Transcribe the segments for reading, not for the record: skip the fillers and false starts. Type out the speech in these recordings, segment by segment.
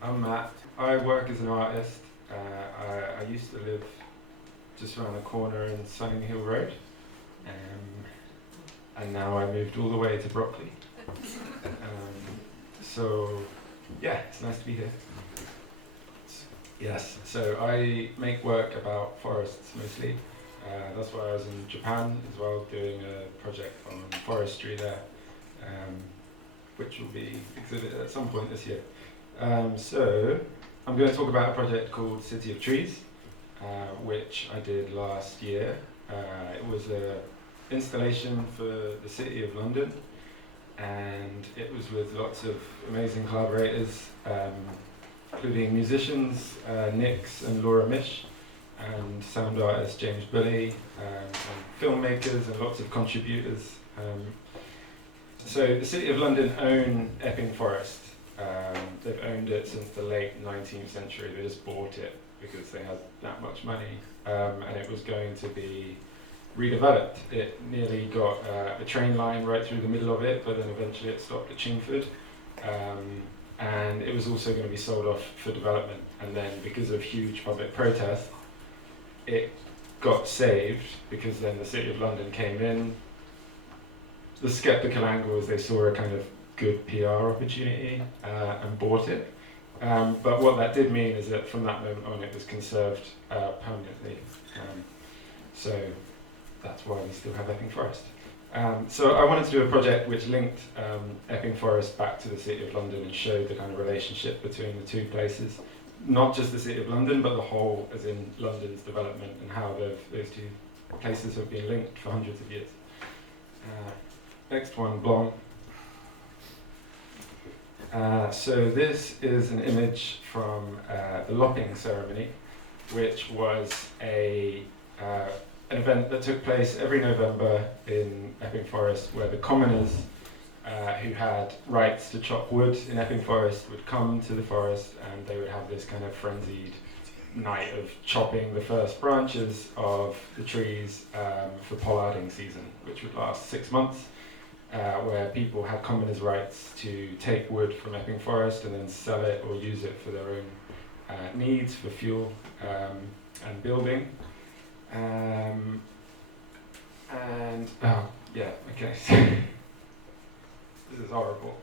I'm Matt. I work as an artist. I used to live just around the corner in Sunning Hill Road, and now I moved all the way to Brockley. So, yeah, it's nice to be here. Yes, so I make work about forests mostly. That's why I was in Japan as well, doing a project on forestry there, which will be exhibited at some point this year. So I'm going to talk about a project called City of Trees, which I did last year. It was an installation for the City of London, and it was with lots of amazing collaborators, including musicians, Nix and Laura Mish, and sound artist James Bully, and filmmakers and lots of contributors. So the City of London own Epping Forest. They've owned it since the late 19th century. They just bought it because they had that much money, and it was going to be redeveloped. It nearly got a train line right through the middle of it, but then eventually it stopped at Chingford. And it was also going to be sold off for development, and then because of huge public protest, it got saved because then the City of London came in. The sceptical angle was they saw a kind of good PR opportunity and bought it. But what that did mean is that from that moment on it was conserved permanently. So that's why we still have Epping Forest. So I wanted to do a project which linked Epping Forest back to the City of London and showed the kind of relationship between the two places. Not just the City of London, but the whole, as in London's development and how those two places have been linked for hundreds of years. Next one, Blanc. So this is an image from the lopping ceremony, which was an event that took place every November in Epping Forest, where the commoners who had rights to chop wood in Epping Forest would come to the forest, and they would have this kind of frenzied night of chopping the first branches of the trees for pollarding season, which would last 6 months. Where people had commoners' rights to take wood from Epping Forest and then sell it or use it for their own needs, for fuel and building. This is horrible.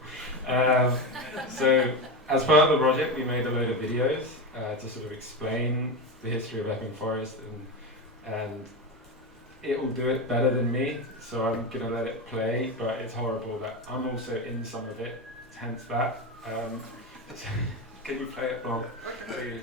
So as part of the project, we made a load of videos to sort of explain the history of Epping Forest, and it will do it better than me, so I'm going to let it play, but it's horrible that I'm also in some of it, hence that. Can you play it, Blanc? Okay.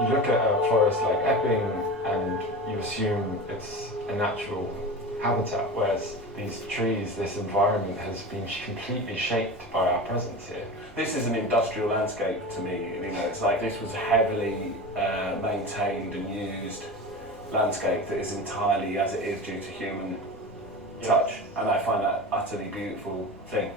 You look at a forest like Epping and you assume it's a natural habitat, whereas these trees, this environment has been completely shaped by our presence here. This is an industrial landscape to me. You know, it's like this was heavily maintained and used landscape that is entirely as it is due to human touch, and I find that utterly beautiful thing.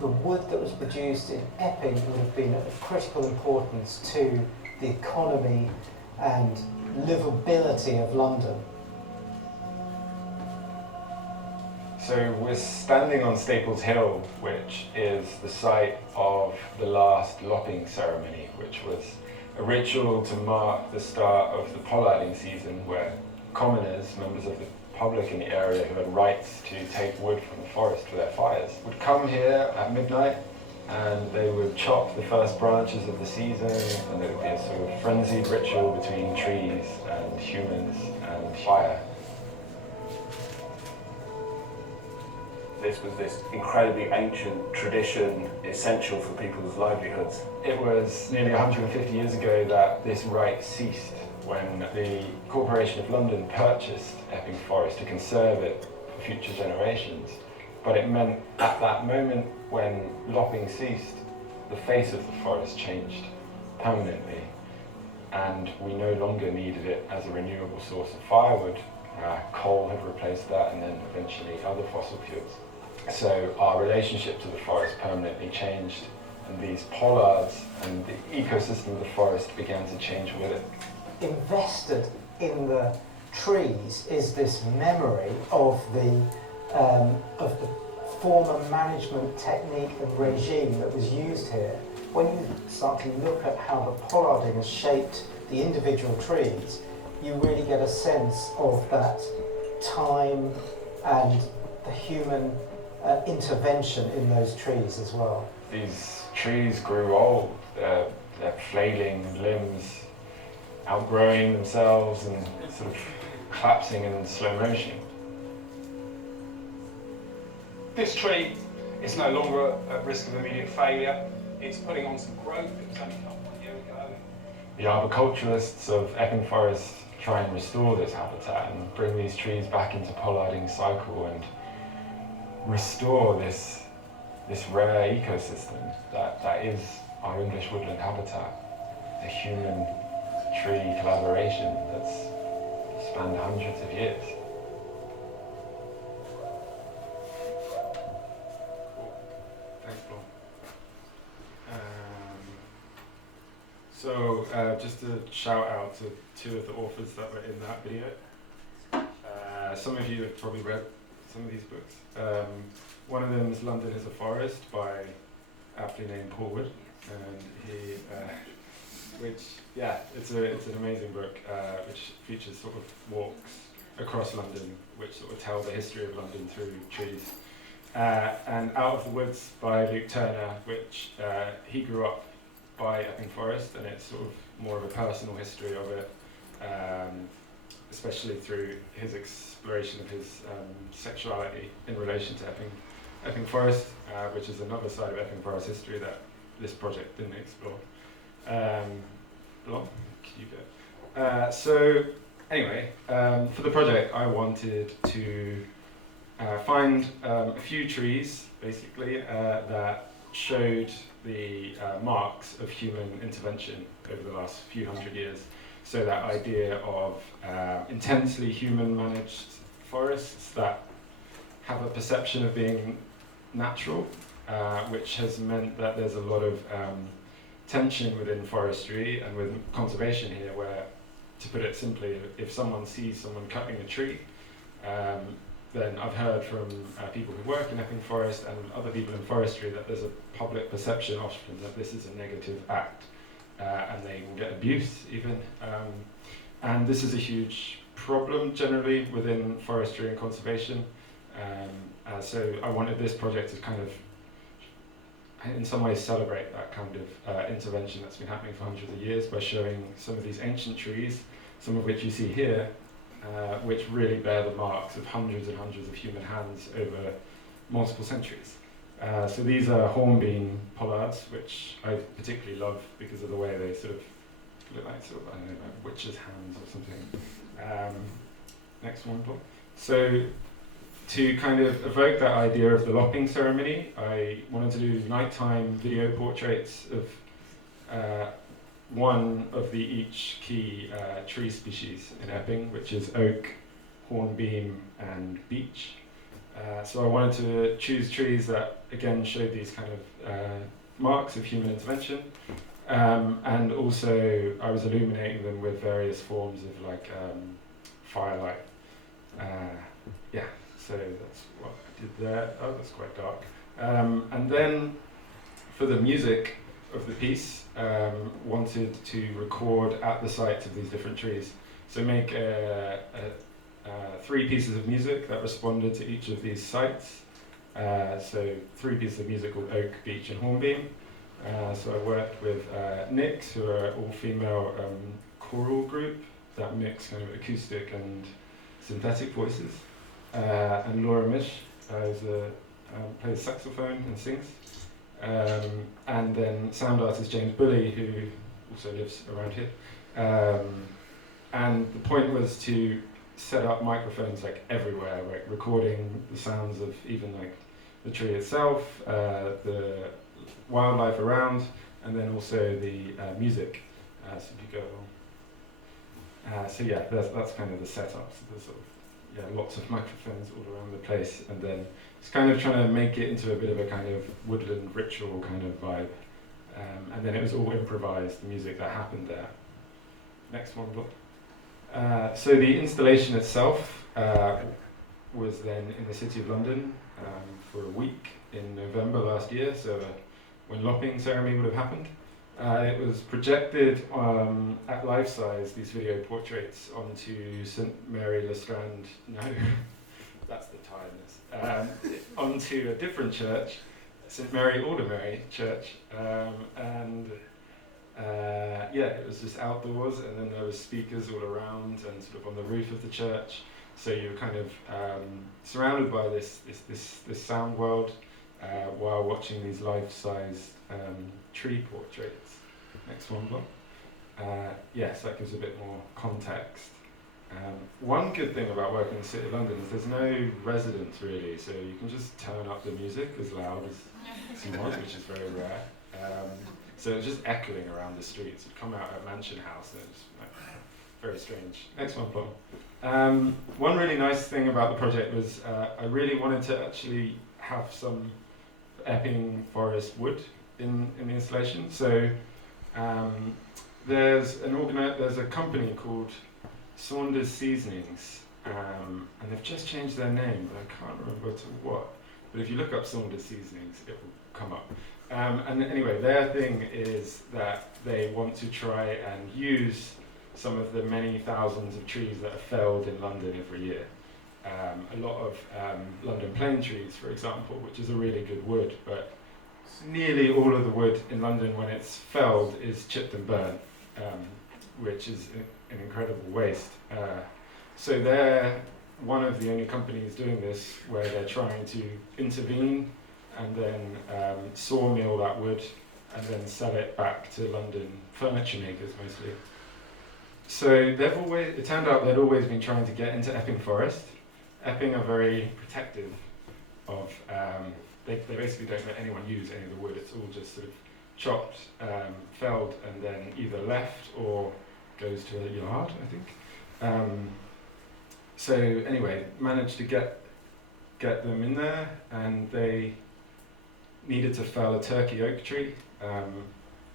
The wood that was produced in Epping would have been of critical importance to the economy and livability of London. So we're standing on Staples Hill, which is the site of the last lopping ceremony, which was a ritual to mark the start of the pollarding season, where commoners, members of the public in the area who had rights to take wood from the forest for their fires, would come here at midnight and they would chop the first branches of the season, and there would be a sort of frenzied ritual between trees and humans and fire. This was this incredibly ancient tradition, essential for people's livelihoods. It was nearly 150 years ago that this right ceased, when the Corporation of London purchased Epping Forest to conserve it for future generations. But it meant at that moment when lopping ceased, the face of the forest changed permanently, and we no longer needed it as a renewable source of firewood. Coal had replaced that, and then eventually other fossil fuels. So our relationship to the forest permanently changed, and these pollards and the ecosystem of the forest began to change with it. Invested in the trees is this memory of the former management technique and regime that was used here. When you start to look at how the pollarding has shaped the individual trees, you really get a sense of that time and the human intervention in those trees as well. These trees grew old, they're flailing limbs, outgrowing themselves and sort of collapsing in slow motion. This tree is no longer at risk of immediate failure. It's putting on some growth. It was only cut 1 year ago. The arboriculturists of Epping Forest try and restore this habitat and bring these trees back into pollarding cycle and restore this rare ecosystem that is our English woodland habitat, the human-tree collaboration that's spanned hundreds of years. Cool. Thanks, Paul. So just a shout out to two of the authors that were in that video. Some of you have probably read some of these books. One of them is London is a Forest by aptly named Paul Wood, and he, it's an amazing book which features sort of walks across London, which sort of tell the history of London through trees. And Out of the Woods by Luke Turner, which he grew up by Epping Forest, and it's sort of more of a personal history of it, especially through his exploration of his sexuality in relation to Epping Forest, which is another side of Epping Forest history that this project didn't explore. Can you go? So anyway, for the project I wanted to find a few trees, basically, that showed the marks of human intervention over the last few hundred years. So that idea of intensely human-managed forests that have a perception of being natural, which has meant that there's a lot of tension within forestry and with conservation here, where, to put it simply, if someone sees someone cutting a tree, then I've heard from people who work in Epping Forest and other people in forestry that there's a public perception often that this is a negative act, and they will get abuse even. And this is a huge problem generally within forestry and conservation. So I wanted this project to kind of, in some ways, celebrate that kind of intervention that's been happening for hundreds of years by showing some of these ancient trees, some of which you see here, which really bear the marks of hundreds and hundreds of human hands over multiple centuries. So these are hornbeam pollards, which I particularly love because of the way they sort of look like sort of, I don't know, like witches' hands or something. Next one, Paul. So to kind of evoke that idea of the lopping ceremony, I wanted to do nighttime video portraits of one of the each key tree species in Epping, which is oak, hornbeam, and beech. So I wanted to choose trees that, again, showed these kind of marks of human intervention. And also, I was illuminating them with various forms of like firelight. So that's what I did there. Oh, that's quite dark. And then for the music of the piece, wanted to record at the sites of these different trees. So make 3 pieces of music that responded to each of these sites. So 3 pieces of music called Oak, Beech and Hornbeam. So I worked with Nix, who are all-female choral group that mix kind of acoustic and synthetic voices. And Laura Mish plays saxophone and sings. And then sound artist James Bully, who also lives around here. And the point was to set up microphones like everywhere, like recording the sounds of even like the tree itself, the wildlife around, and then also the music. So if you go along. So yeah, that's kind of the setup. So there's sort of lots of microphones all around the place, and then it's kind of trying to make it into a bit of a kind of woodland ritual kind of vibe. And then it was all improvised, the music that happened there. Next one, look. So the installation itself was then in the City of London for a week in November last year, so when lopping ceremony would have happened. It was projected at life size, these video portraits, onto St Mary Le Strand, no, that's the tiredness, onto a different church, St Mary Aldermary Church, and yeah, it was just outdoors, and then there was speakers all around and sort of on the roof of the church. So you were kind of surrounded by this sound world while watching these life-sized tree portraits. Next one, Bob. Yes, that gives a bit more context. One good thing about working in the City of London is there's no residents really, so you can just turn up the music as loud as you want, which is very rare. So it's just echoing around the streets. It'd come out at Mansion House, and it's like, very strange. Next one, Bob. One really nice thing about the project was I really wanted to actually have some Epping Forest wood in the installation. So there's a company called Saunders Seasonings, and they've just changed their name, but I can't remember to what. But if you look up Saunders Seasonings, it will come up. And anyway, their thing is that they want to try and use some of the many thousands of trees that are felled in London every year. A lot of London plane trees, for example, which is a really good wood, but nearly all of the wood in London, when it's felled, is chipped and burnt, which is an incredible waste. So they're one of the only companies doing this, where they're trying to intervene and then sawmill that wood and then sell it back to London furniture makers mostly. So it turned out they'd always been trying to get into Epping Forest. Epping are very protective of, they basically don't let anyone use any of the wood. It's all just sort of chopped, felled, and then either left or goes to a yard, I think. So anyway, managed to get them in there, and they needed to fell a turkey oak tree,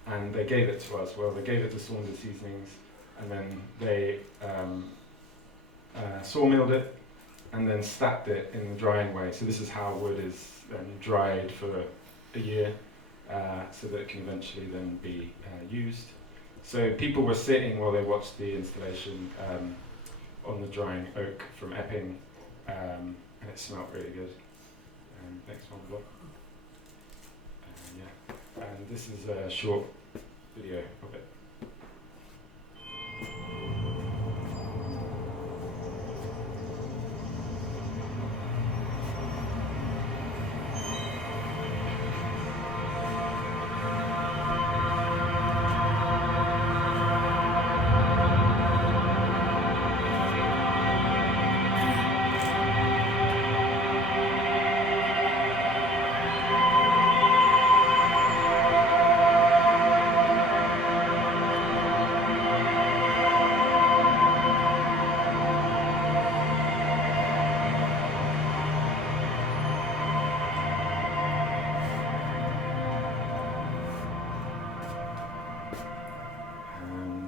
and they gave it to us. Well, they gave it to Saunders Seasonings, and then they sawmilled it and then stacked it in the drying way. So this is how wood is then dried for a year, so that it can eventually then be used. So people were sitting while they watched the installation on the drying oak from Epping, and it smelled really good. Next one, Bob. Yeah, and this is a short video of it.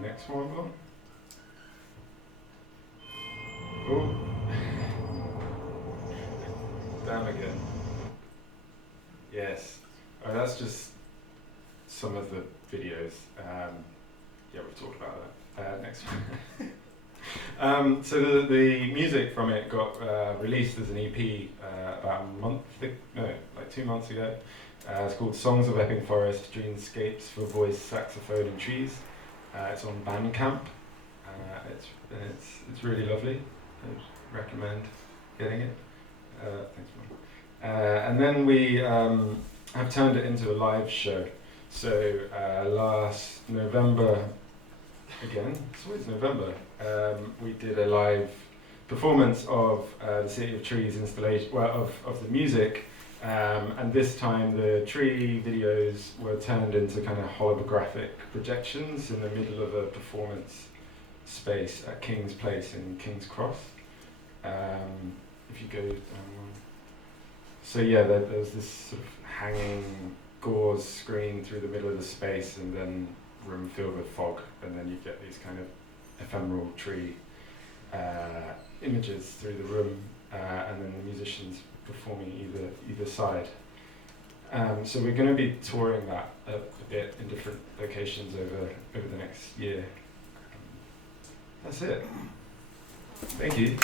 Next one, Bob. Oh, down again. Yes. Oh, that's just some of the videos. Yeah, we've talked about that. Next one. So the music from it got released as an EP about a month, like 2 months ago. It's called Songs of Epping Forest, Dreamscapes for Voice, Saxophone and Trees. It's on Bandcamp. It's really lovely. I recommend getting it. Thanks, Mum. And then we have turned it into a live show. So last November, again, it's always November, we did a live performance of the City of Trees installation, well, of the music. And this time the tree videos were turned into kind of holographic projections in the middle of a performance space at King's Place in King's Cross. If you go down one. So yeah, there's this sort of hanging gauze screen through the middle of the space, and then room filled with fog, and then you get these kind of ephemeral tree images through the room, and then the musicians performing either side. So we're going to be touring that a bit in different locations over the next year. That's it. Thank you.